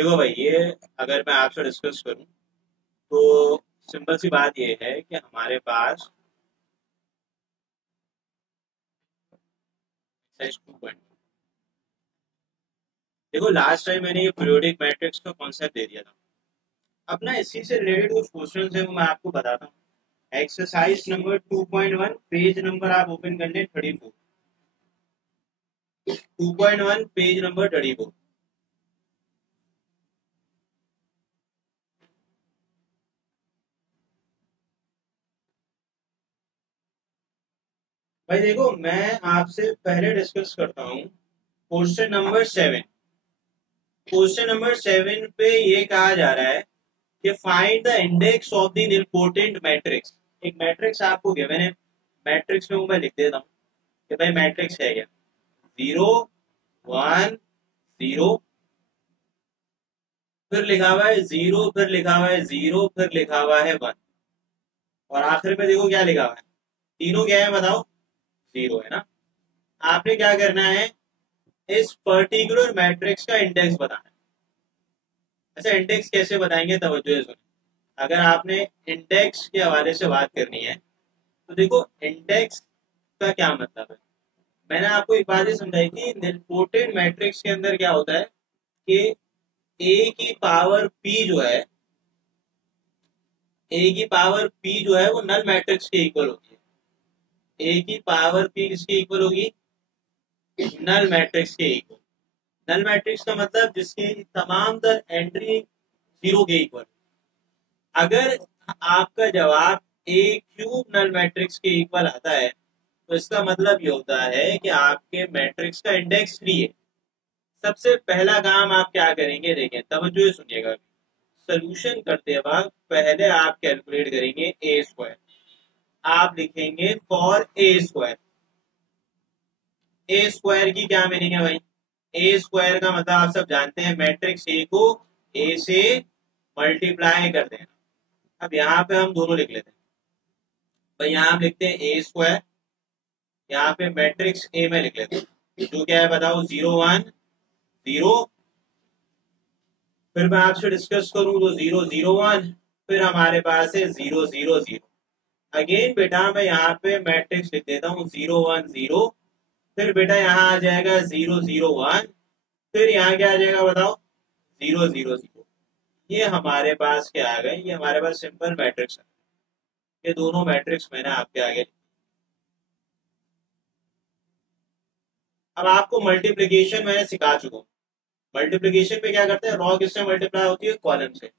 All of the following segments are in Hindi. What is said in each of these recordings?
देखो भाई, ये अगर मैं आपसे डिस्कस करूं तो सिंपल सी बात ये है कि हमारे पास एक्सरसाइज 2 देखो, लास्ट टाइम मैंने ये पीरियोडिक मैट्रिक्स का कॉन्सेप्ट दे दिया था। अब ना इसी से रिलेटेड कुछ क्वेश्चन है वो मैं आपको बताता हूँ। एक्सरसाइज नंबर 2.1, पेज नंबर आप ओपन कर लें 34। 2.1 पेज नंबर 34। भाई देखो, मैं आपसे पहले डिस्कस करता हूँ क्वेश्चन नंबर 7। क्वेश्चन नंबर 7 पे ये कहा जा रहा है कि find the index of the important matrix. एक मैट्रिक्स आपको गिवन है, मैट्रिक्स में वो मैं लिख देता हूँ कि भाई मैट्रिक्स है क्या, 0 1 0, फिर लिखा हुआ है 0, फिर लिखा हुआ है 0, फिर लिखा हुआ है 1, और आखिर में देखो क्या लिखा हुआ है। तीनों क्या है बताओ, 0 है ना। आपने क्या करना है, इस पर्टिकुलर मैट्रिक्स का इंडेक्स बताना है। अच्छा, इंडेक्स कैसे बताएंगे, तवज्जो से सुनिए। अगर आपने इंडेक्स के हवाले से बात करनी है तो देखो, इंडेक्स का क्या मतलब है। मैंने आपको एक बात ही समझाई थी, निलपोटेंट मैट्रिक्स के अंदर क्या होता है कि ए की पावर पी जो है, ए की पावर पी जो है वो नल मैट्रिक्स के इक्वल होती है। ए की पावर पी किसके इक्वल होगी, नल मैट्रिक्स के इक्वल। नल मैट्रिक्स का मतलब जिसकी तमाम तर एंट्री 0 के इक्वल। अगर आपका जवाब ए क्यूब नल मैट्रिक्स के इक्वल आता है तो इसका मतलब ये होता है कि आपके मैट्रिक्स का इंडेक्स 3 है। सबसे पहला काम आप क्या करेंगे, देखें तवज्जो से सुनिएगा। सोल्यूशन करते वक्त पहले आप कैलकुलेट करेंगे ए स्क्वायर। आप लिखेंगे for a square. A square की क्या मीनिंग है भाई, ए स्क्वायर का मतलब आप सब जानते हैं, मैट्रिक्स ए को ए से मल्टीप्लाई कर देना। अब यहाँ पे हम दोनों लिख लेते हैं भाई, यहाँ हम लिखते हैं ए स्क्वायर, यहाँ पे मैट्रिक्स ए में लिख लेते हैं जो क्या है बताओ, 0 1 0। फिर मैं आपसे डिस्कस करूं तो 0 0 1, फिर हमारे पास है 0 0 0। अगेन बेटा मैं यहाँ पे मैट्रिक्स लिख देता हूँ 0 1 0, फिर बेटा यहाँ आ जाएगा 0 0 1, फिर यहाँ क्या आ जाएगा बताओ, 0 0 0। ये हमारे पास क्या आ गए, ये हमारे पास सिंपल मैट्रिक्स है। ये दोनों मैट्रिक्स मैंने आपके आगे। अब आपको मल्टीप्लीकेशन मैंने सिखा चुका हूँ। मल्टीप्लीकेशन पे क्या करते हैं, रॉ किससे मल्टीप्लाई होती है, कॉलम से।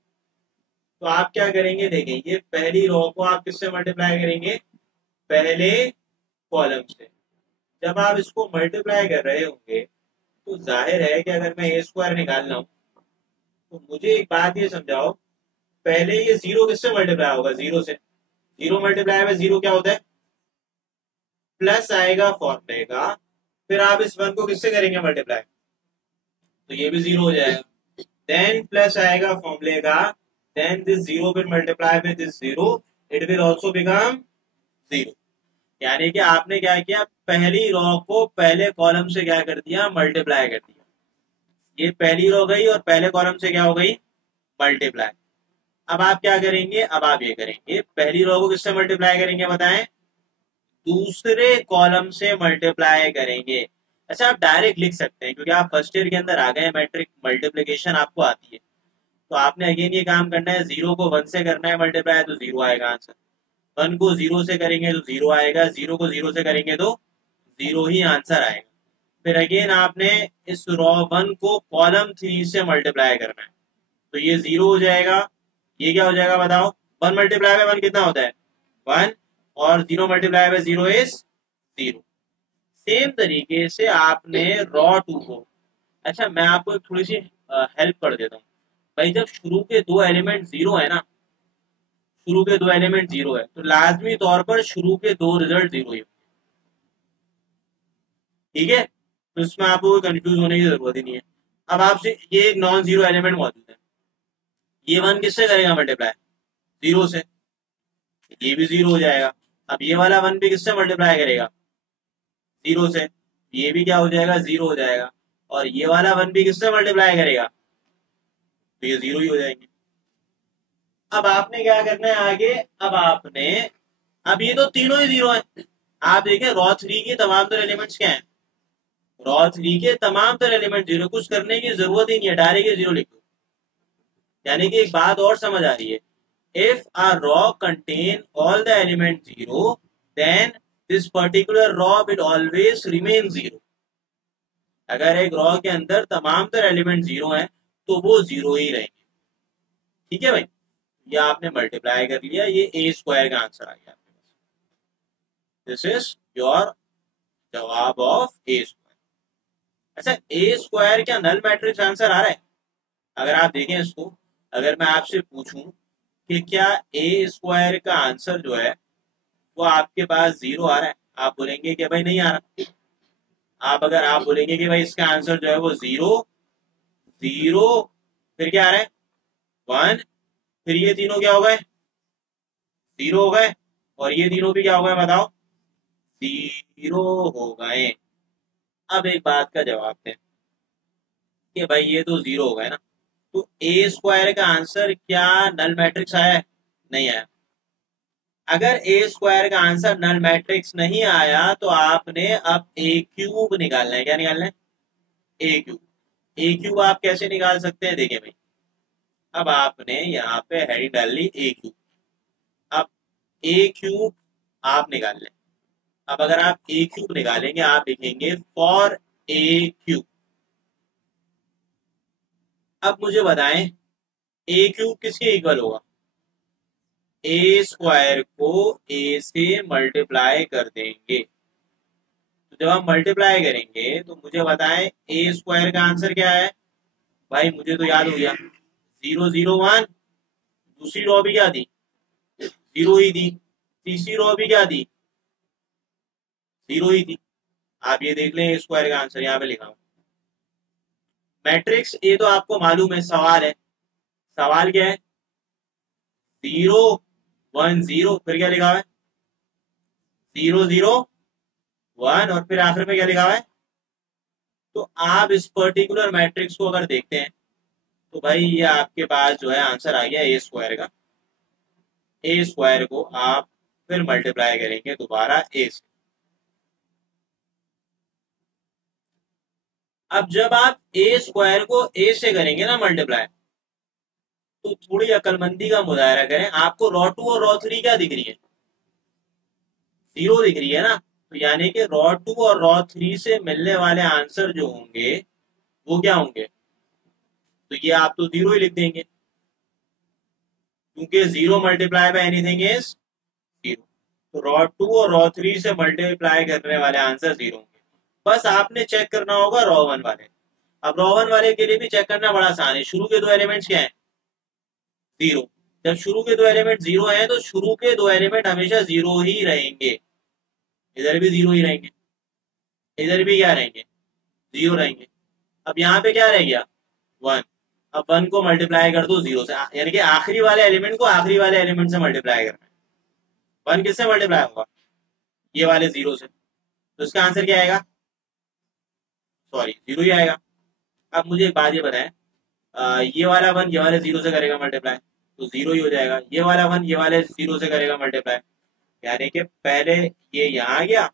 तो आप क्या करेंगे, देखें ये पहली रॉ को आप किससे मल्टीप्लाई करेंगे, पहले कॉलम से। जब आप इसको मल्टीप्लाई कर रहे होंगे तो जाहिर है कि अगर मैं ए स्क्वायर निकालना हूं तो मुझे एक बात ये समझाओ, पहले ये 0 किससे मल्टीप्लाई होगा, 0 से। 0 मल्टीप्लाई में 0 क्या होता है, प्लस आएगा फॉर्मूले का, फिर आप इस 1 को किससे करेंगे मल्टीप्लाई, तो ये भी 0 हो जाएगा। देन प्लस आएगा फॉर्मूले का, then this 0 will multiply with this 0, it will also become 0। यानी कि आपने क्या किया, पहली रो को पहले कॉलम से क्या कर दिया, मल्टीप्लाई कर दिया। ये पहली रो गई और पहले कॉलम से क्या हो गई, मल्टीप्लाई। अब आप क्या करेंगे, अब आप ये करेंगे, पहली रो को किससे मल्टीप्लाई करेंगे बताएं, दूसरे कॉलम से मल्टीप्लाई करेंगे। अच्छा, आप डायरेक्ट लिख सकते हैं क्योंकि आप फर्स्ट ईयर के अंदर आ गए, मैट्रिक मल्टीप्लीकेशन आपको आती है। तो आपने अगेन ये काम करना है, 0 को 1 से करना है मल्टीप्लाई तो 0 आएगा आंसर, 1 को 0 से करेंगे तो 0 आएगा, 0 को 0 से करेंगे तो 0 ही आंसर आएगा। फिर अगेन आपने इस रॉ 1 को कॉलम 3 से मल्टीप्लाई करना है तो ये 0 हो जाएगा। ये क्या हो जाएगा बताओ, 1 मल्टीप्लाई में 1 कितना होता है, 1, और 0 मल्टीप्लाई में 0 इज 0। सेम तरीके से आपने रॉ 2 को, अच्छा मैं आपको थोड़ी सी हेल्प कर देता हूँ भाई। जब शुरू के दो एलिमेंट 0 है ना, शुरू के दो एलिमेंट 0 है तो लाजमी तौर पर शुरू के दो रिजल्ट 0 ही। ठीक है, तो इसमें आपको कंफ्यूज होने की जरूरत ही नहीं है। अब आपसे ये एक नॉन जीरो एलिमेंट मौजूद है, ये 1 किससे करेगा मल्टीप्लाई, 0 से, ये भी 0 हो जाएगा। अब ये वाला 1 भी किससे मल्टीप्लाई करेगा, 0 से, ये भी क्या हो जाएगा, 0 हो जाएगा। और ये वाला 1 भी किससे मल्टीप्लाई करेगा, तो ये 0 ही हो जाएंगे। अब आपने क्या करना है आगे, अब ये तो तीनों ही 0 है। आप देखें रॉ 3 के तमाम तर एलिमेंट्स क्या है, रॉ 3 के तमाम तर एलिमेंट 0, कुछ करने की जरूरत ही नहीं है, डायरेक्ट 0 लिख दो। यानी कि एक बात और समझ आ रही है, if a raw contain all the element 0 then this particular raw will always remain 0। अगर एक रॉ के अंदर तमाम तर एलिमेंट 0 है तो वो 0 ही रहेंगे। ठीक है भाई, ये आपने मल्टीप्लाई कर लिया, ये ए स्क्वायर का आंसर आ गया आपके पास। दिस इज योर जवाब ऑफ ए स्क्वायर। अच्छा, ए स्क्वायर क्या नल मैट्रिक्स आंसर आ रहा है? अगर आप देखें इसको, अगर मैं आपसे पूछूं कि क्या ए स्क्वायर का आंसर जो है वो आपके पास 0 आ रहा है, आप बोलेंगे कि भाई नहीं आ रहा। अगर आप बोलेंगे कि भाई इसका आंसर जो है वो 0 0, फिर क्या आ रहा है 1, फिर ये तीनों क्या हो गए 0 हो गए, और ये तीनों भी क्या हो गए बताओ 0 हो गए। अब एक बात का जवाब दें कि भाई ये तो 0 हो गए ना, तो ए स्क्वायर का आंसर क्या नल मैट्रिक्स आया है? नहीं आया। अगर ए स्क्वायर का आंसर नल मैट्रिक्स नहीं आया तो आपने अब ए क्यूब निकालना है। क्या निकालना है? ए क्यूब। ए क्यूब आप कैसे निकाल सकते हैं, देखिए भाई, अब आपने यहाँ पे हेडिंग डाल ली ए क्यूब। अब ए क्यूब आप निकाल लें। अब अगर आप ए क्यूब निकालेंगे आप लिखेंगे फॉर ए क्यूब। अब मुझे बताएं ए क्यूब किसके इक्वल होगा? ए स्क्वायर को ए से मल्टीप्लाई कर देंगे। तो जब हम मल्टीप्लाई करेंगे तो मुझे बताएं ए स्क्वायर का आंसर क्या है? भाई मुझे तो याद हो गया 0 0 1। दूसरी रो भी क्या थी? 0 ही थी। तीसरी रो भी क्या थी? 0 ही थी। आप ये देख लें ए स्क्वायर का आंसर यहाँ पे लिखा हूं। मैट्रिक्स ए तो आपको मालूम है, सवाल है, सवाल क्या है 0 1 0, फिर क्या लिखा हुआ है 0 0 1, और फिर आखिर में क्या लिखा हुआ है। तो आप इस पर्टिकुलर मैट्रिक्स को अगर देखते हैं तो भाई ये आपके पास जो है आंसर आ गया ए स्क्वायर का। ए स्क्वायर को आप फिर मल्टीप्लाई करेंगे दोबारा ए से। अब जब आप ए स्क्वायर को ए से करेंगे ना मल्टीप्लाई, तो थोड़ी अकलमंदी का मुजाहरा करें। आपको रॉ 2 और रॉ 3 क्या दिख रही है? 0 दिख रही है ना। तो यानी कि रॉ 2 और रॉ 3 से मिलने वाले आंसर जो होंगे वो क्या होंगे? तो ये आप तो 0 ही लिख देंगे, क्योंकि 0 मल्टीप्लाई बाय एनीथिंग इज 0। तो रॉ 2 और रॉ 3 से मल्टीप्लाई करने वाले आंसर 0 होंगे। बस आपने चेक करना होगा रॉ 1 वाले। अब रॉ 1 वाले के लिए भी चेक करना बड़ा आसान है। शुरू के दो एलिमेंट्स क्या है? 0। जब शुरू के दो एलिमेंट 0 हैं तो शुरू के दो एलिमेंट हमेशा 0 ही रहेंगे। इधर भी 0 ही रहेंगे, इधर भी क्या रहेंगे 0 रहेंगे। अब यहाँ पे क्या रह गया 1। अब 1 को मल्टीप्लाई कर दो 0 से, यानी कि आखिरी वाले एलिमेंट को आखिरी वाले एलिमेंट से मल्टीप्लाई करना है। 1 किससे मल्टीप्लाई होगा? ये वाले 0 से। तो इसका आंसर क्या आएगा? सॉरी 0 ही आएगा। अब मुझे एक बात ये बताएं, ये वाला 1 ये वाले 0 से करेगा मल्टीप्लाई तो 0 ही हो जाएगा। ये वाला 1 ये वाले 0 से करेगा मल्टीप्लाई, यानी कि पहले ये यहाँ आ गया,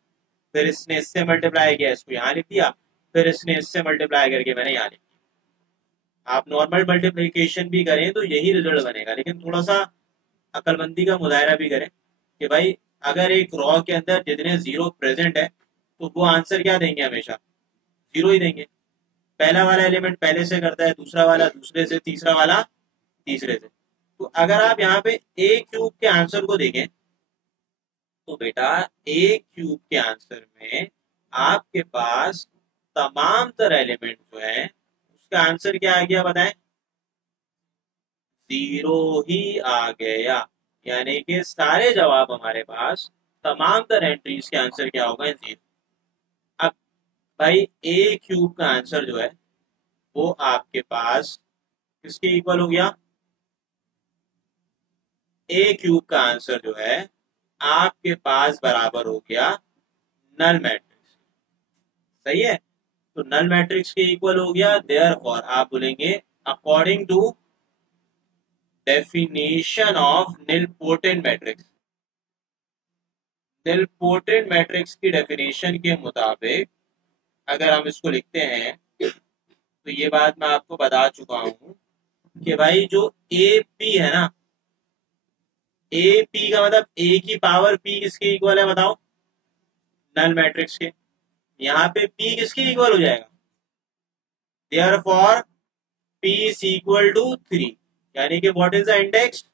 फिर इसने इससे मल्टीप्लाई किया, इसको यहाँ लिख दिया, फिर इसने इससे मल्टीप्लाई करके मैंने यहाँ लिख दिया। आप नॉर्मल मल्टीप्लिकेशन भी करें तो यही रिजल्ट बनेगा, लेकिन थोड़ा सा अकलमंदी का मुजाहरा भी करें कि भाई अगर एक रॉ के अंदर जितने 0 प्रेजेंट है तो वो आंसर क्या देंगे? हमेशा 0 ही देंगे। पहला वाला एलिमेंट पहले से करता है, दूसरा वाला दूसरे से, तीसरा वाला तीसरे से। तो अगर आप यहाँ पे ए क्यूब के आंसर को देखें तो बेटा ए क्यूब के आंसर में आपके पास तमाम तरह एलिमेंट जो है उसका आंसर क्या आ गया बताएं? 0 ही आ गया। यानी कि सारे जवाब हमारे पास तमाम तरह एंट्रीज के आंसर क्या होगा? 0। अब भाई ए क्यूब का आंसर जो है वो आपके पास किसके इक्वल हो गया? ए क्यूब का आंसर जो है आपके पास बराबर हो गया नल मैट्रिक्स। सही है, तो नल मैट्रिक्स के इक्वल हो गया। देयरफॉर आप बोलेंगे according to definition of nilpotent matrix. Nilpotent matrix की डेफिनेशन के मुताबिक अगर हम इसको लिखते हैं तो ये बात मैं आपको बता चुका हूं कि भाई जो ए पी है ना, ए पी का मतलब ए की पावर पी किसके इक्वल है बताओ? नल मैट्रिक्स के। यहाँ पे पी किसके इक्वल हो जाएगा? Therefore P is equal to 3, यानी कि what is the index?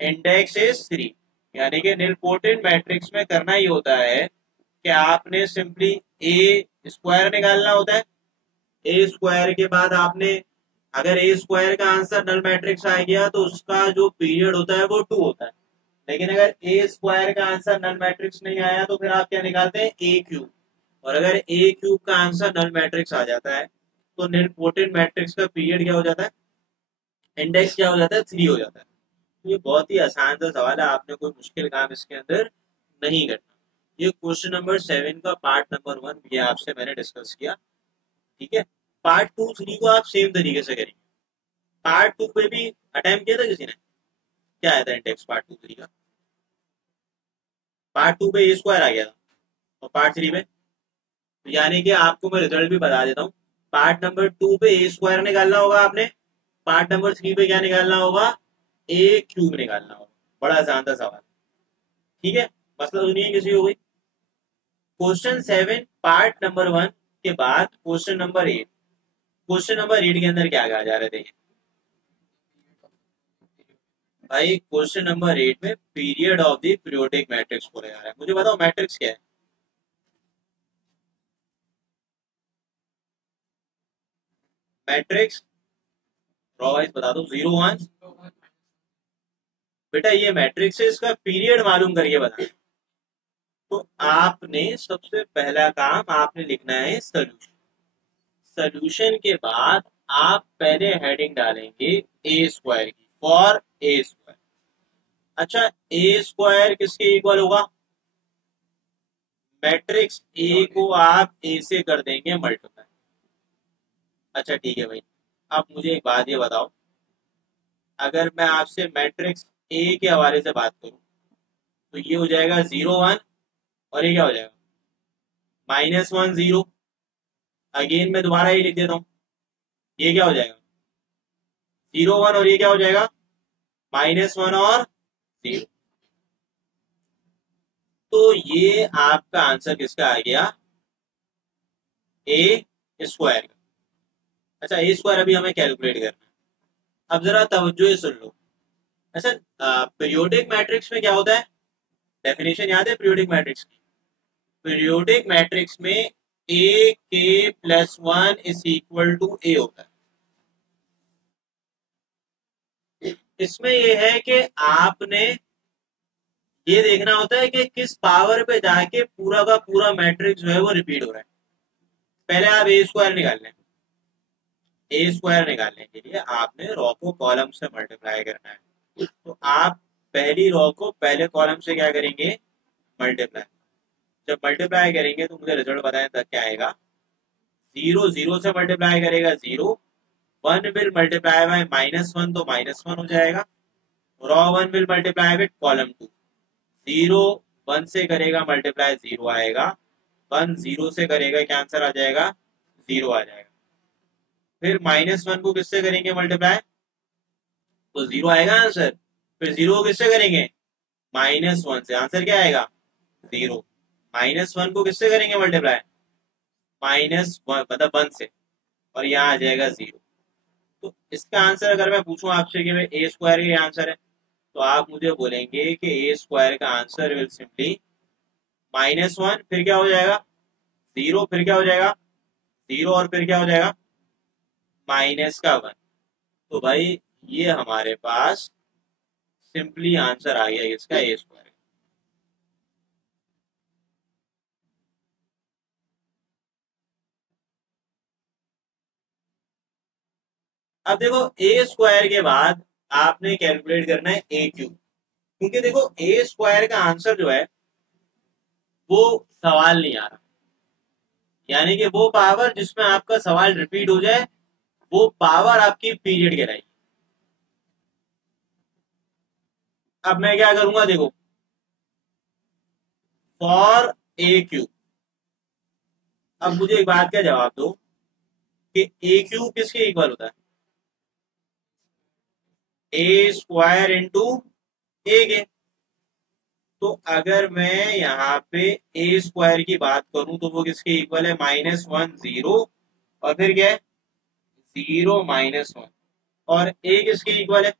Index is 3। यानी कि निलपोटेंट मैट्रिक्स में करना ही होता है कि आपने सिंपली ए स्क्वायर निकालना होता है। ए स्क्वायर के बाद आपने, अगर ए स्क्वायर का आंसर नल मैट्रिक्स आ गया तो उसका जो पीरियड होता है वो 2 होता है। लेकिन अगर ए स्क्वायर का आंसर नल मैट्रिक्स नहीं आया तो फिर आप क्या निकालते हैं? ए क्यूब। और अगर ए क्यूब का आंसर नल मैट्रिक्स आ जाता है तो निलपोटेंट मैट्रिक्स का पीरियड क्या हो जाता है? इंडेक्स क्या हो जाता है? 3 हो जाता है। ये बहुत ही आसान सा सवाल है, आपने कोई मुश्किल काम इसके अंदर नहीं करना। ये क्वेश्चन नंबर 7 का पार्ट नंबर 1 ये आपसे मैंने डिस्कस किया, ठीक है। पार्ट 2, 3 को आप सेम तरीके से करेंगे। पार्ट 2 पे भी अटेम्प्ट किया था किसी ने? क्या आया था इंडेक्स पार्ट 2, 3 का? पार्ट 2 पे ए स्क्वायर आ गया था और पार्ट 3 पे, यानी कि आपको मैं रिजल्ट भी बता देता हूँ। पार्ट नंबर 2 पे ए स्क्वायर निकालना होगा आपने, पार्ट नंबर 3 पे क्या निकालना होगा? ए क्यूब निकालना होगा। बड़ा आसान था सवाल, ठीक है। मसला सुनिए किसी हो गई। क्वेश्चन 7 पार्ट नंबर 1 के बाद क्वेश्चन नंबर 8। क्वेश्चन नंबर 8 के अंदर क्या कहा जा रहे थे भाई? क्वेश्चन नंबर 8 में period of the periodic matrix बोला जा रहा है। मुझे बताओ मैट्रिक्स क्या है? मैट्रिक्स रॉ वाइज बता दो। 0 1। बेटा ये मैट्रिक्स है, इसका पीरियड मालूम करके बता। तो आपने सबसे पहला काम आपने लिखना है सोल्यूशन। सोल्यूशन के बाद आप पहले हेडिंग डालेंगे ए स्क्वायर की, फॉर ए स्क्वायर। अच्छा, ए स्क्वायर किसके इक्वल होगा? मैट्रिक्स ए को आप ए से कर देंगे मल्टीप्लाई। अच्छा ठीक है भाई, अब मुझे एक बात ये बताओ, अगर मैं आपसे मैट्रिक्स ए के हवाले से बात करूं तो ये हो जाएगा 0 1 और ये क्या हो जाएगा? -1 0। अगेन मैं दोबारा ये लिख देता हूं, ये क्या हो जाएगा? 0 1 और ये क्या हो जाएगा? -1 और 0। तो ये आपका आंसर किसका आ गया? ए स्क्वायर का। अच्छा, ए स्क्वायर अभी हमें कैलकुलेट करना है। अब जरा तवज्जो सुन लो। अच्छा, पीरियोडिक मैट्रिक्स में क्या होता है? डेफिनेशन याद है पीरियोडिक मैट्रिक्स की? पीरियोडिक मैट्रिक्स में ए K plus 1 is equal to ए होता है। इसमें यह है कि आपने ये देखना होता है कि किस पावर पे जाके पूरा का पूरा मैट्रिक्स जो है वो रिपीट हो रहा है। पहले आप ए स्क्वायर निकाल लें। ए स्क्वायर निकालने के लिए आपने रॉ को कॉलम से मल्टीप्लाई करना है। तो आप पहली रॉ को पहले कॉलम से क्या करेंगे? मल्टीप्लाई। जब मल्टीप्लाई करेंगे तो मुझे रिजल्ट बताएं तब क्या आएगा? 0 0 से मल्टीप्लाई करेगा 0, 1 विल मल्टीप्लाई बाय -1 तो -1 हो जाएगा। Raw 1 will multiply with column 2। 0 1 से करेगा मल्टीप्लाई 0 आएगा, 1 0 से करेगा क्या आंसर आ जाएगा? 0 आ जाएगा। फिर -1 को किससे करेंगे मल्टीप्लाई? तो 0 आएगा आंसर। फिर 0 को किससे करेंगे? -1 से, आंसर क्या आएगा? 0। -1 को किससे करेंगे मल्टीप्लाई? -1 मतलब 1 से, और यहाँ आ जाएगा 0। तो इसका आंसर अगर मैं पूछूं आपसे कि भाई ए स्क्वायर का आंसर है, तो आप मुझे बोलेंगे कि ए स्क्वायर का आंसर विल सिंपली -1 फिर क्या हो जाएगा? 0 फिर क्या हो जाएगा? 0 और फिर क्या हो जाएगा? -1। तो भाई ये हमारे पास सिंपली आंसर आ गया इसका ए स्क्वायर। अब देखो ए स्क्वायर के बाद आपने कैलकुलेट करना है ए क्यूब, क्योंकि देखो ए स्क्वायर का आंसर जो है वो सवाल नहीं आ रहा, यानी कि वो पावर जिसमें आपका सवाल रिपीट हो जाए वो पावर आपकी पीरियड कहलाएगी। अब मैं क्या करूंगा देखो, फॉर ए क्यूब, अब मुझे एक बात का जवाब दो कि ए क्यूब किसके इक्वल होता है, ए स्क्वायर इंटू ए के। तो अगर मैं यहाँ पे ए स्क्वायर की बात करूं तो वो किसके इक्वल है, -1 0, और फिर क्या है 0 -1, और ए किसके इक्वल है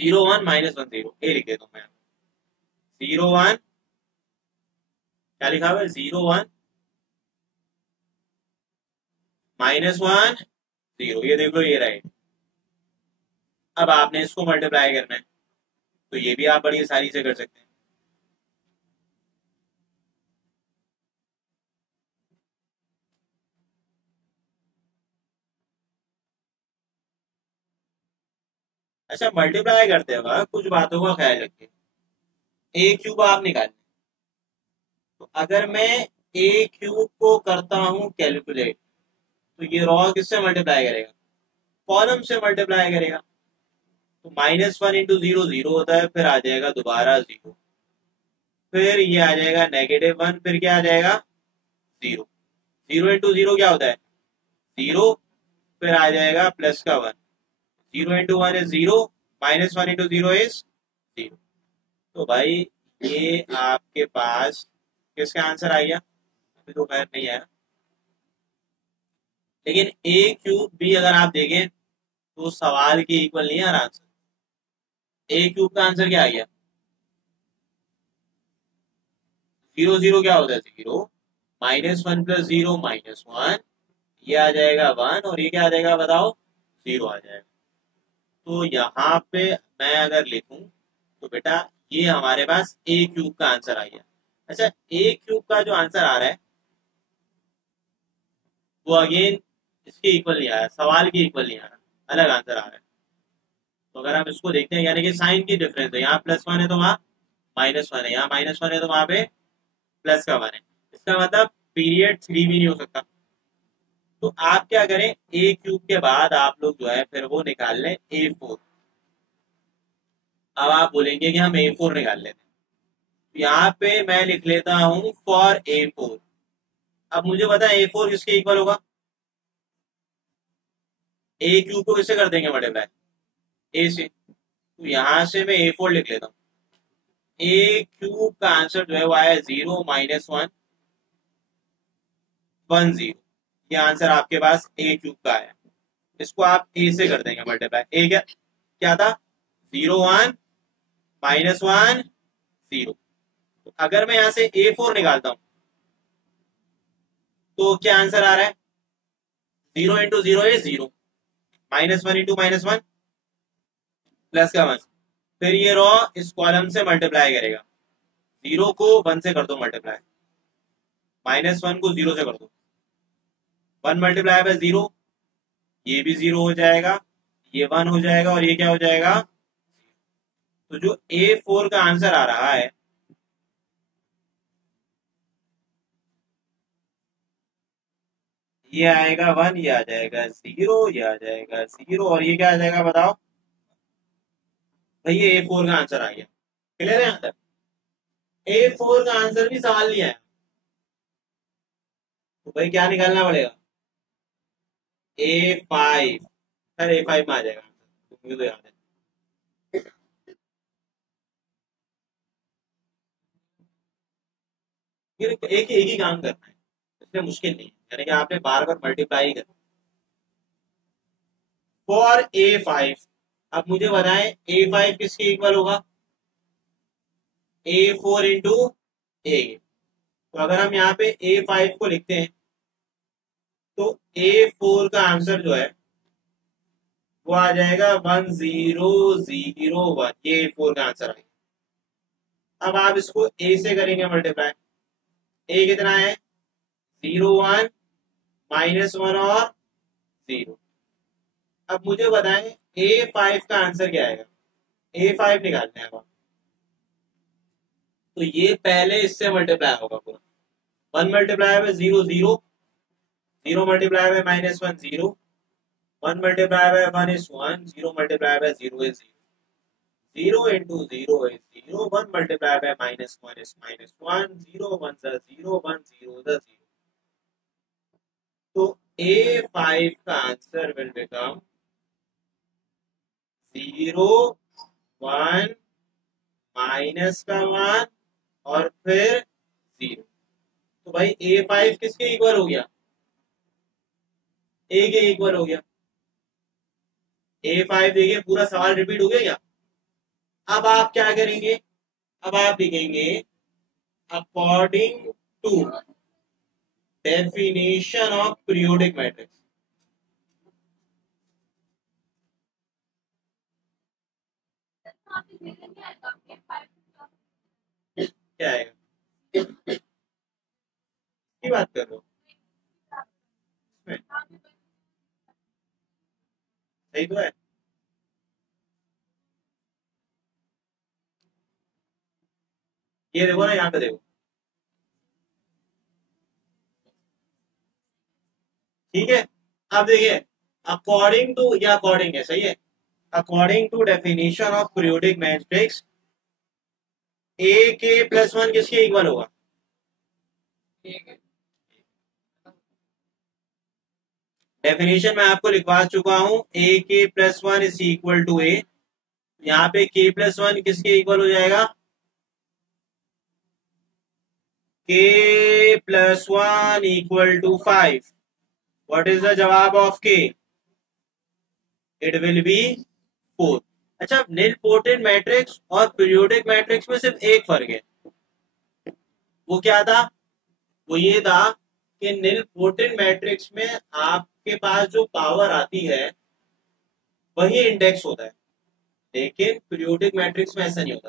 0 1 -1 0, ए लिख देता हूं मैं 0 1, क्या लिखा हुआ है 0 1 -1 0, ये देख लो ये राइट। अब आपने इसको मल्टीप्लाई करना है तो ये भी आप बड़ी आसानी से कर सकते हैं। अच्छा, मल्टीप्लाई करते वक्त कुछ बातों का ख्याल रखिए। ए क्यूब आप निकालें, तो अगर मैं ए क्यूब को करता हूं कैलकुलेट, तो ये रॉ किससे मल्टीप्लाई करेगा, कॉलम से मल्टीप्लाई करेगा। तो -1 इंटू 0 0 होता है, फिर आ जाएगा दोबारा 0, फिर ये आ जाएगा -1, फिर क्या आ जाएगा 0, 0 इंटू 0 क्या होता है 0, फिर आ जाएगा प्लस का 1, 0 इंटू 1 इज 0, -1 इंटू 0 इज 0। तो भाई ये आपके पास किसका आंसर आ गया, अभी तो खैर नहीं आया, लेकिन ए क्यूब भी अगर आप देखें तो सवाल के इक्वल नहीं आ रहा आंसर। ए क्यूब का आंसर क्या आ गया, 0 0 क्या होता है 0, -1 + 0 -1, ये आ जाएगा 1, और ये क्या आ जाएगा बताओ 0 आ जाएगा। तो यहाँ पे मैं अगर लिखूं तो बेटा ये हमारे पास ए क्यूब का आंसर आ गया। अच्छा, ए क्यूब का जो आंसर आ रहा है वो अगेन इसके इक्वल नहीं आया, सवाल के इक्वल नहीं आ रहा, अलग आंसर आ रहा है। तो अगर हम इसको देखते हैं, यानी कि साइन की डिफरेंस है, यहाँ +1 है तो वहाँ -1 है, यहाँ -1 है तो वहाँ पे प्लस का 1 है, इसका मतलब पीरियड 3 भी नहीं हो सकता। तो आप क्या करें, ए क्यूब के बाद आप लोग जो है फिर वो निकाल लें A4। अब आप बोलेंगे कि हम A4 निकाल लेते हैं, तो यहाँ पे मैं लिख लेता हूं फॉर A4। अब मुझे पता है A4 किसके इक्वल होगा, ए क्यूब को किससे कर देंगे मल्टीप्लाई, ए से, तो यहाँ से मैं A4 लिख लेता हूँ। ए क्यूब का आंसर जो है वो आया 0 -1 1 0, ये आंसर आपके पास ए क्यूब का है। इसको आप ए से कर देंगे मल्टीप्लाई, ए क्या क्या था 0 1 -1 0। तो अगर मैं यहां से A4 निकालता हूं तो क्या आंसर आ रहा है, 0 इंटू 0 है 0, -1 इंटू -1 प्लस का 1, फिर ये रॉ इस कॉलम से मल्टीप्लाई करेगा, 0 को 1 से कर दो मल्टीप्लाई, -1 को 0 से कर दो, 1 मल्टीप्लाई बाय 0, ये भी 0 हो जाएगा, ये 1 हो जाएगा, और ये क्या हो जाएगा। तो जो A4 का आंसर आ रहा है ये आएगा 1, ये आ जाएगा 0, ये आ जाएगा 0, और ये क्या आ जाएगा बताओ भाई, ये A4 का आंसर आ गया। क्लियर है यहाँ तक, A4 का आंसर भी सवाल नहीं आया, तो भाई क्या निकालना पड़ेगा A5, सर A5 में आ जाएगा मुझे तो याद है। ये एक ही काम करना है, इसमें मुश्किल नहीं है, यानी कि आपने बार बार मल्टीप्लाई करना फॉर A5। अब मुझे बताएं A5 किसके इक्वल होगा, A4 इंटू ए। तो अगर हम यहाँ पे A5 को लिखते हैं तो A4 का आंसर जो है वो आ जाएगा 1 0 0 1, ये A4 का आंसर आएगा। अब आप इसको A से करेंगे मल्टीप्लाई, A कितना है 0 1 -1 और 0। अब मुझे बताएं A5 का आंसर क्या आएगा, A5 निकालना है, तो ये पहले इससे मल्टीप्लाई होगा पूरा, 1 multiply by 0 0, 0 multiply by -1 0, 1 multiply by 1 is 1, 0 multiply by 0 is 0, 0 into 0 is 0, 1 multiplied by minus 1 is minus 1, 0 1 is 0, 1 0 is 0. So A5 का आंसर will become 0, 1, माइनस का मान और फिर 0. तो भाई A5 किसके इक्वल हो गया? A के इक्वल हो गया. A5 देखिए पूरा सवाल रिपीट हो गया क्या? अब आप क्या करेंगे? अब आप लिखेंगे according to definition of periodic matrix. क्या आएगा? की बात कर रहे हो? सही तो है. ये देखो ना, यहाँ पे देखो. ठीक है. अब देखिए अकॉर्डिंग टू, या अकॉर्डिंग है, सही है. According to definition of periodic matrix A K plus 1 किसके इक्वल होगा? डेफिनेशन मैं आपको लिखवा चुका हूं. ए K plus 1 is equal to ए. यहाँ पे के प्लस 1 किसके इक्वल हो जाएगा? K plus 1 equal to 5. What is the जवाब of K? It will be 4. अच्छा, नीलपोटेंट मैट्रिक्स और पीरियोडिक मैट्रिक्स में सिर्फ एक फर्क है. वो क्या था? वो ये था कि नीलपोटेंट मैट्रिक्स में आपके पास जो पावर आती है वही इंडेक्स होता है, लेकिन पीरियोडिक मैट्रिक्स में ऐसा नहीं होता.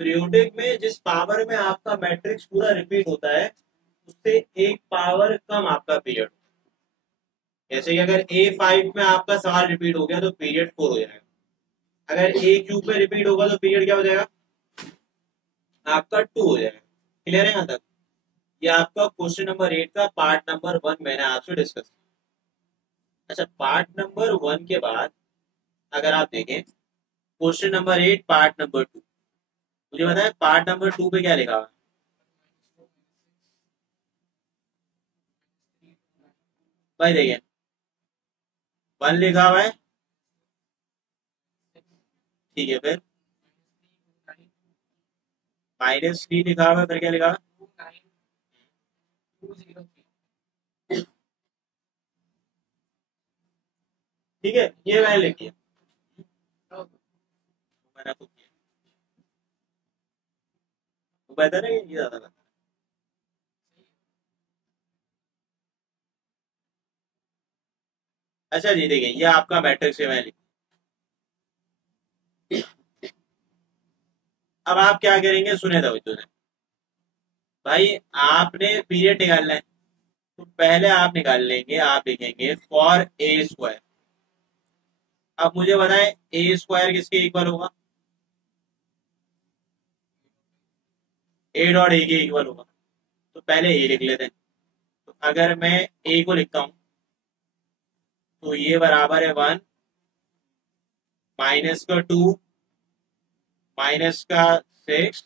पीरियोडिक में जिस पावर में आपका मैट्रिक्स पूरा रिपीट होता है उससे एक पावर कम आपका पीरियड. जैसे कि अगर A5 में आपका सवाल रिपीट हो गया तो पीरियड 4 हो जाएगा. अगर A³ में रिपीट होगा तो पीरियड क्या हो जाएगा? आपका 2 हो जाएगा. क्लियर है यहाँ तक? ये आपका क्वेश्चन नंबर 8 का पार्ट नंबर 1 मैंने आपसे डिस्कस किया. अच्छा, पार्ट नंबर 1 के बाद अगर आप देखें क्वेश्चन नंबर 8 पार्ट नंबर 2, मुझे बताएं पार्ट नंबर 2 पे क्या लिखा हुआ है? भाई देखिए 1 लिखा हुआ है. ठीक है, फिर -3 लिखा हुआ है, फिर क्या लिखा हुआ है? ठीक है, ये मैंने लिख दिया. मैंने खुद किया. वो बेहतर है कि ये ज्यादा बेहतर? अच्छा जी, देखिए ये आपका मैट्रिक्स है, मैंने. अब आप क्या करेंगे, सुने तवज्जो से. भाई आपने पीरियड निकालना है तो पहले आप निकाल लेंगे, आप लिखेंगे फॉर A². अब मुझे बताएं A² किसके इक्वल होगा? A.A के इक्वल होगा. तो पहले ए लिख लेते हैं. तो अगर मैं ए को लिखता हूं तो ये बराबर है 1, माइनस का 2, माइनस का 6,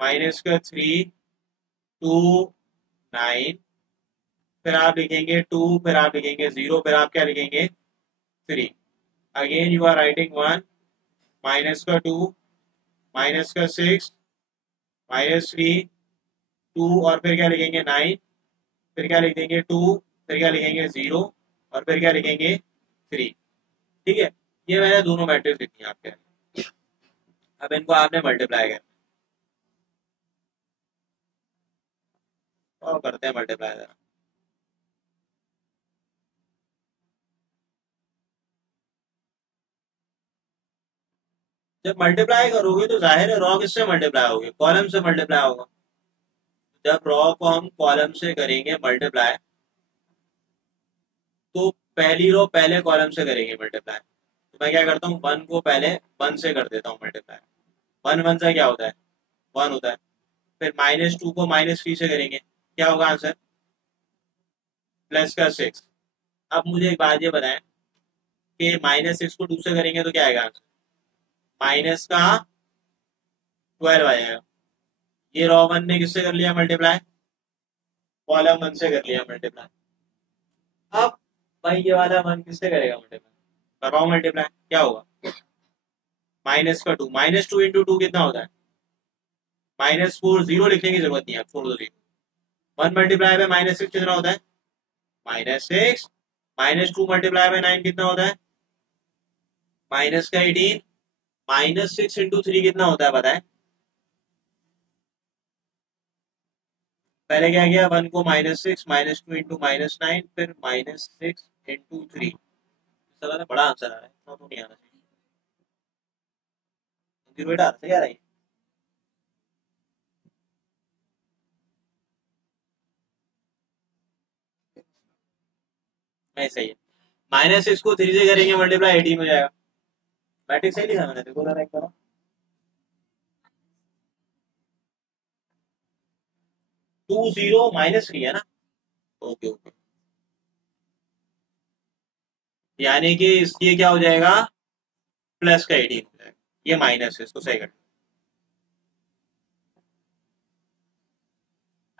माइनस का 3, 2, 9. फिर आप लिखेंगे 2, फिर आप लिखेंगे 0, फिर आप क्या लिखेंगे? 3. Again you are writing 1, minus का 2, माइनस का 6, -3, 2, और फिर क्या लिखेंगे? 9. फिर क्या लिख देंगे? 2. फिर क्या लिखेंगे? 0, और फिर क्या लिखेंगे? 3. ठीक है, ये मैंने दोनों मैट्रिक्स लिखी है आपके. अब इनको आपने मल्टीप्लाई करना. और करते हैं मल्टीप्लाई जरा. जब मल्टीप्लाई करोगे तो जाहिर है रॉ किससे मल्टीप्लाई होगी? कॉलम से मल्टीप्लाई होगा. जब रॉ को हम कॉलम से करेंगे मल्टीप्लाई तो पहली रो पहले कॉलम से करेंगे मल्टीप्लाई. तो मैं क्या करता हूँ, 1 को पहले 1 से कर देता हूँ मल्टीप्लाई. 1 1 से क्या होता है? 1 होता है. फिर -2 को -3 से करेंगे, क्या होगा आंसर? +6. अब मुझे एक बात ये बताएं कि -6 को 2 से करेंगे तो क्या आएगा आंसर? माइनस का 12 आ जाएगा। ये रॉ 1 ने किससे कर लिया मल्टीप्लाई, कॉलम 1 से कर लिया मल्टीप्लाई। अब भाई ये वाला 1 किससे करेगा मल्टीप्लाई, कराओ मल्टीप्लाई, क्या होगा माइनस का 2, माइनस 2 इंटू 2 कितना होता है -4, जीरो लिखने की जरूरत नहीं है, छोड़ दो जीरो। 1 मल्टीप्लाई बाय -6 कितना होता है -6, -2 मल्टीप्लाई बाय 9 कितना होता है माइनस का 18, -6 इंटू 3 कितना होता है पता है, पहले क्या किया 1 को -6, -2 इंटू -9, फिर -6 इंटू 3, बड़ा आंसर आ रहा है, इतना तो नहीं आना चाहिए, बेटा सही आ रहा है। नहीं सही है, -6 को 3 से करेंगे मल्टीप्लाई 18 हो जाएगा। मैट्रिक्स सही लिखा मैंने, देखो जरा एक बार, 2 0 -3 है ना, ओके ओके, यानी कि इसलिए क्या हो जाएगा प्लस का 18 हो जाएगा, ये माइनस है, इसको सही कर।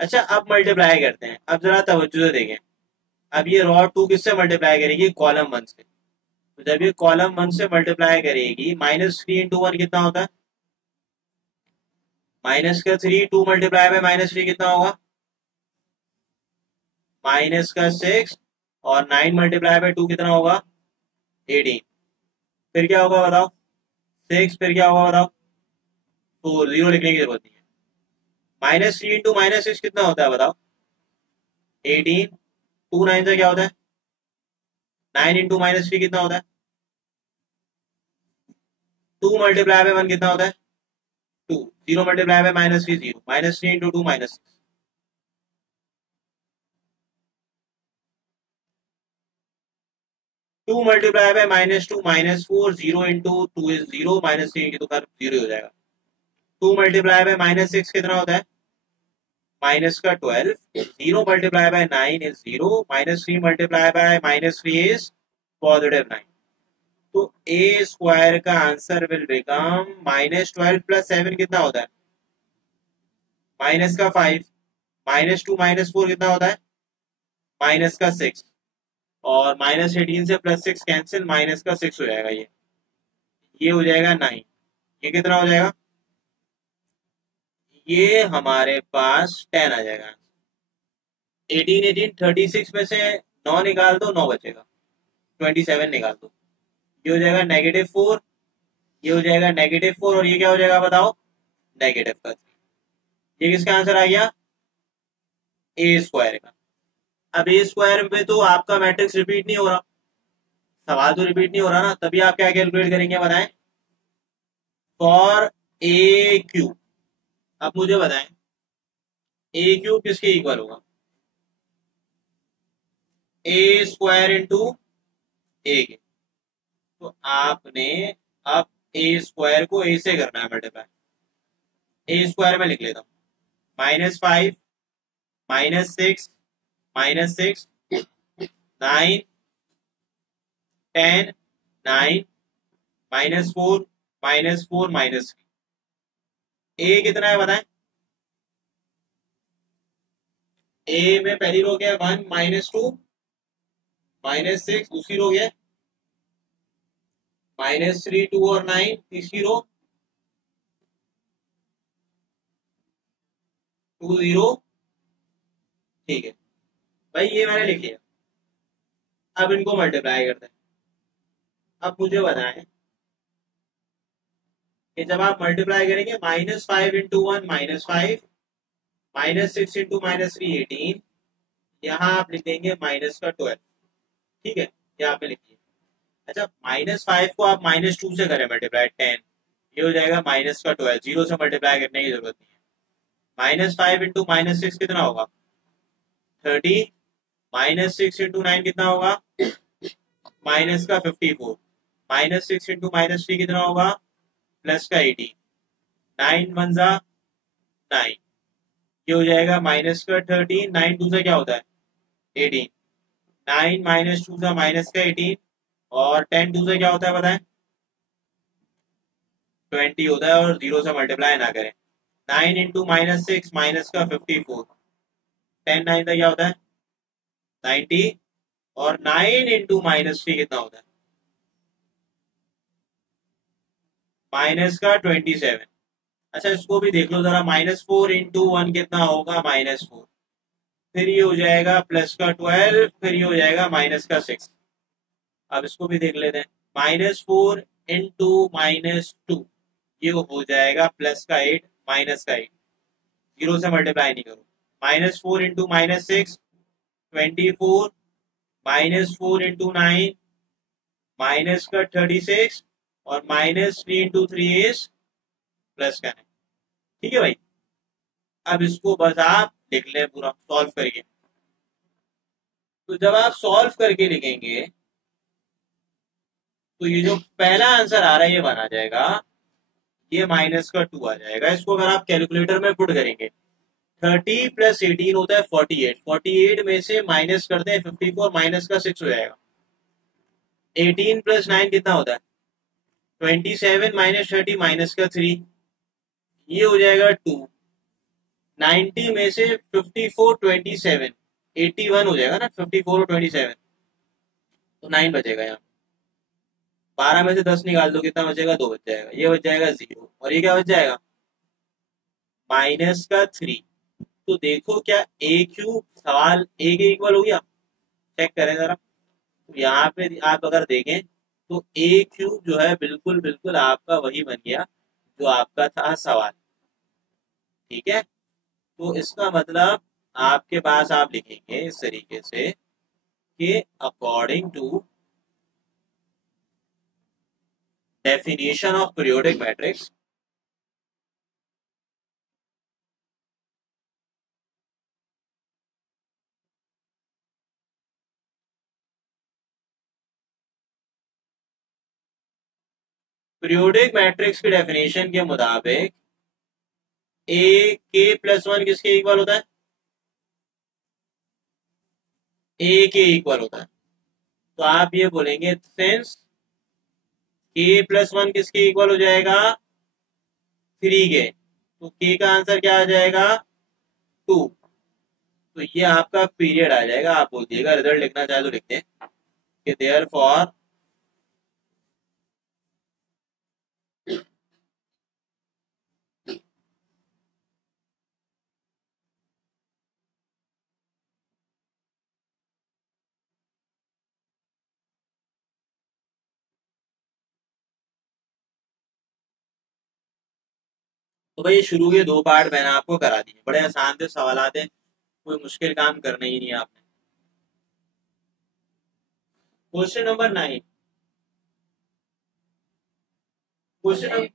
अच्छा अब मल्टीप्लाई करते हैं, अब जरा तवज्जो से देखें, अब ये रॉ 2 किससे मल्टीप्लाई करेगी कॉलम 1 से, तो जब ये कॉलम 1 से मल्टीप्लाई करेगी -3 इंटू 1 कितना होता है माइनस का 3, 2 मल्टीप्लाई बाय -3 कितना होगा माइनस का 6, और 9 मल्टीप्लाई बाय 2 कितना होगा 18, फिर क्या होगा बताओ 6, फिर क्या होगा बताओ 4, जीरो लिखने की जरूरत नहीं है। -3 इंटू -6 कितना होता है बताओ 18, 2 9 से क्या होता है 9 इंटू -3 कितना होता है 2 मल्टीप्लाई बाय 1 कितना होता है 2, 0 multiply by -3 0, -3 into 2 -6, 2 multiply by -2 -4, 0 into 2 is 0, -3 तो कर 0 हो जाएगा। 2 मल्टीप्लाई बाय -6 कितना होता है माइनस का 12, 0 multiply by 9 is 0, -3 multiply by -3 is +9, तो ए स्क्वायर का आंसर विल बिकम -12 + 7 कितना होता है माइनस का 5, -2 -4 कितना होता है माइनस का 6, और -18 से +6 कैंसिल, माइनस का 6 हो जाएगा, ये हो जाएगा 9, ये कितना हो जाएगा ये हमारे पास 10 आ जाएगा। 18 18 36 में से 9 निकाल दो, 9 बचेगा, 27 निकाल दो, ये हो जाएगा -4, ये हो जाएगा -4, और ये क्या हो जाएगा बताओ -3, ये किसका आंसर आ गया ए स्क्वायर का। अब ए स्क्वायर में तो आपका मैट्रिक्स रिपीट नहीं हो रहा, सवाल तो रिपीट नहीं हो रहा ना, तभी आप क्या कैलकुलेट करेंगे बताएं फॉर ए क्यूब। अब मुझे बताएं ए क्यूब किसके इक्वल होगा ए स्क्वायर इंटू ए के, तो आपने अब ए स्क्वायर को ए से करना है मल्टीप्लाई, ए स्क्वायर में लिख लेता हूं -5 -6 -6 9 10 9 -4 -4 -3, ए कितना है बताएं ए में पहली रो क्या है 1 -2 -6, दूसरी रो क्या है -3 2 और 9, तीसरी रो 2 0, ठीक है भाई ये मैंने लिख लिया। अब इनको मल्टीप्लाई करते हैं, अब मुझे बताएं कि जब आप मल्टीप्लाई करेंगे -5 इंटू 1 -5, -6 इंटू -3 18, यहाँ आप लिख देंगे माइनस का 12, ठीक है यहाँ पे लिखिए। अच्छा -5 को आप -2 से करें मल्टीप्लाई 10, ये हो जाएगा माइनस का 12, जीरो से मल्टीप्लाई करने की जरूरत नहीं है। -5 इंटू -6 कितना होगा 30, -6 इंटू 9 कितना होगा माइनस का 54, -6 इंटू -3 कितना होगा प्लस का 18, 9 1 जा 9, ये हो जाएगा माइनस का 13, 9 2 से क्या होता है 18, 9 -2 से माइनस का 18, और 10 2 से क्या होता है बताएं 20 होता है और 0 से मल्टीप्लाई ना करें। 9 इंटू -6 माइनस का 54, 10 9 का क्या होता है 90, और 9 इंटू -3 कितना होता है माइनस का 27। अच्छा इसको भी देख लो जरा, -4 इंटू 1 कितना होगा -4, फिर ये हो जाएगा प्लस का 12, फिर ये हो जाएगा माइनस का 6। अब इसको भी देख लेते हैं, -4 इंटू -2 ये हो जाएगा प्लस का 8 माइनस का 8, 0 से मल्टीप्लाई नहीं करो। -4 इंटू -6 24, -4 इंटू 9 माइनस का 36, और -3 इंटू 3 इज प्लस का 9। ठीक है भाई, अब इसको बस आप लिख लें पूरा सॉल्व करिए। तो जब आप सॉल्व करके लिखेंगे तो ये जो पहला आंसर आ रहा है ये बना जाएगा, ये -2 आ जाएगा। इसको अगर आप कैलकुलेटर में पुट करेंगे, 30 + 18 होता है 48, 48 में से माइनस करते हैं 54, माइनस का 6 हो जाएगा। 18 + 9 कितना होता है 27, -30 माइनस का 3, ये हो जाएगा 2। 90 में से 54 27, 81 हो जाएगा ना, 54 और 27, तो 9 बचेगा यहाँ। 12 में से 10 निकाल दो, कितना बचेगा 2 बच जाएगा, ये बच जाएगा 0, और ये क्या बच जाएगा माइनस का 3। तो देखो क्या ए क्यूब सवाल ए के इक्वल हो गया, चेक करें जरा। तो यहाँ पे आप अगर देखें तो ए क्यूब जो है बिल्कुल बिल्कुल आपका वही बन गया जो आपका था सवाल। ठीक है, तो इसका मतलब आपके पास आप लिखेंगे इस तरीके से कि according to definition of periodic matrix, periodic matrix की डेफिनेशन के मुताबिक ए के +1 किसके इक्वल होता है ए के इक्वल होता है। तो आप ये बोलेंगे सिंस के +1 किसके इक्वल हो जाएगा 3 के, तो के का आंसर क्या आ जाएगा 2। तो ये आपका पीरियड आ जाएगा। आप बोल दिएगा, रिजल्ट लिखना चाहे तो लिख दें कि देयर फॉर तो भाई शुरू के 2 पार्ट मैंने आपको करा दिए, बड़े आसान से सवाल हैं, कोई मुश्किल काम करना ही नहीं है आपने। क्वेश्चन नंबर 9, क्वेश्चन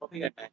कॉपी करना है।